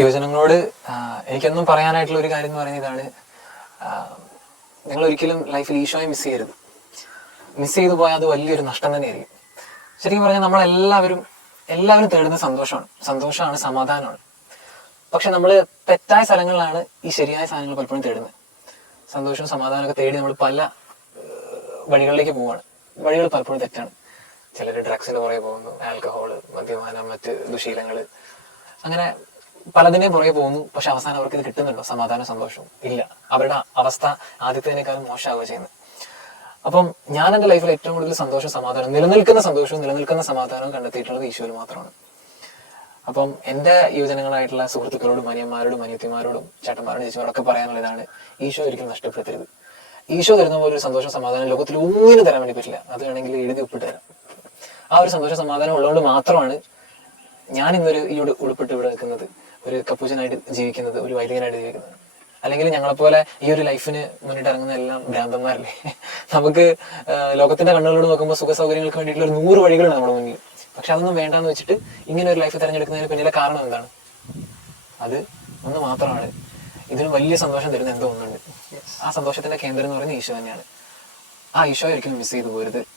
യുവജനങ്ങളോട് എനിക്കൊന്നും പറയാനായിട്ടുള്ള ഒരു കാര്യം എന്ന് പറയുന്നത് ഇതാണ്. നിങ്ങൾ ഒരിക്കലും ലൈഫിൽ ഈശോയെ മിസ് ചെയ്യരുത്. മിസ് ചെയ്തു പോയാൽ അത് വലിയൊരു നഷ്ടം തന്നെയായിരിക്കും. ശരിക്കും പറഞ്ഞാൽ നമ്മളെല്ലാവരും തേടുന്ന സന്തോഷമാണ്, സമാധാനമാണ്. പക്ഷെ നമ്മൾ തെറ്റായ സ്ഥലങ്ങളിലാണ് ഈ ശരിയായ സാധനങ്ങൾ പലപ്പോഴും തേടുന്നത്. സന്തോഷവും സമാധാനമൊക്കെ തേടി നമ്മൾ പല വഴികളിലേക്ക് പോവാണ്. വഴികൾ പലപ്പോഴും തെറ്റാണ്. ചിലർ ഡ്രഗ്സിന്റെ പുറകെ പോകുന്നു, ആൽക്കഹോള്, മദ്യപാനം, മറ്റ് ദുശീലങ്ങൾ, അങ്ങനെ പലതിനെയും പുറകെ പോകുന്നു. പക്ഷെ അവസാനം അവർക്ക് ഇത് കിട്ടുന്നുണ്ടോ? സമാധാനം, സന്തോഷവും ഇല്ല. അവരുടെ അവസ്ഥ ആദ്യത്തേനേക്കാളും മോശമാവുക ചെയ്യുന്നത്. അപ്പം ഞാൻ എൻ്റെ ലൈഫിൽ ഏറ്റവും കൂടുതൽ സന്തോഷവും സമാധാനവും, നിലനിൽക്കുന്ന സന്തോഷവും നിലനിൽക്കുന്ന സമാധാനവും കണ്ടെത്തിയിട്ടുള്ളത് ഈശോയിൽ മാത്രമാണ്. അപ്പം എൻ്റെ യുവജനങ്ങളായിട്ടുള്ള സുഹൃത്തുക്കളോടും അനിയന്മാരോടും അനിയത്തിമാരോടും ചേട്ടന്മാരോടും ചേച്ചിമാരോടൊക്കെ പറയാനുള്ളതാണ്, ഈശോ ഒരിക്കലും നഷ്ടപ്പെടുത്തരുത്. ഈശോ തരുന്ന പോലെ ഒരു സന്തോഷം സമാധാനം ലോകത്തിൽ ഒന്നിനും തരാൻ വേണ്ടി പറ്റില്ല. അത് വേണമെങ്കിൽ എഴുതി ഒപ്പിട്ട് തരാം. ആ ഒരു സന്തോഷ സമാധാനം ഉള്ളതുകൊണ്ട് മാത്രമാണ് ഞാൻ ഇന്നൊരു ഈ ഉൾപ്പെട്ട് ഇവിടെ നിൽക്കുന്നത്, ഒരു കപ്പൂച്ചനായിട്ട് ജീവിക്കുന്നത്, ഒരു വൈദികനായിട്ട് ജീവിക്കുന്നത്. അല്ലെങ്കിൽ ഞങ്ങളെപ്പോലെ ഈ ഒരു ലൈഫിന് മുന്നിട്ട് ഇറങ്ങുന്ന എല്ലാം ഭ്രാന്തന്മാരല്ലേ. നമുക്ക് ലോകത്തിന്റെ കണ്ണുകളോട് നോക്കുമ്പോൾ സുഖ സൗകര്യങ്ങൾക്ക് വേണ്ടിയിട്ടുള്ള ഒരു 100 വഴികളാണ് നമ്മുടെ മുന്നിൽ. പക്ഷെ അതൊന്നും വേണ്ടാന്ന് വെച്ചിട്ട് ഇങ്ങനെ ഒരു ലൈഫ് തിരഞ്ഞെടുക്കുന്നതിന് പിന്നിലെ കാരണം എന്താണ്? അത് ഒന്ന് മാത്രമാണ്, ഇതിന് വലിയ സന്തോഷം തരുന്ന എന്തോ ഒന്നുണ്ട്. ആ സന്തോഷത്തിന്റെ കേന്ദ്രം എന്ന് പറയുന്നത് ഈശോ തന്നെയാണ്. ആ ഈശോ ഒരിക്കലും മിസ് ചെയ്തു പോരുത്.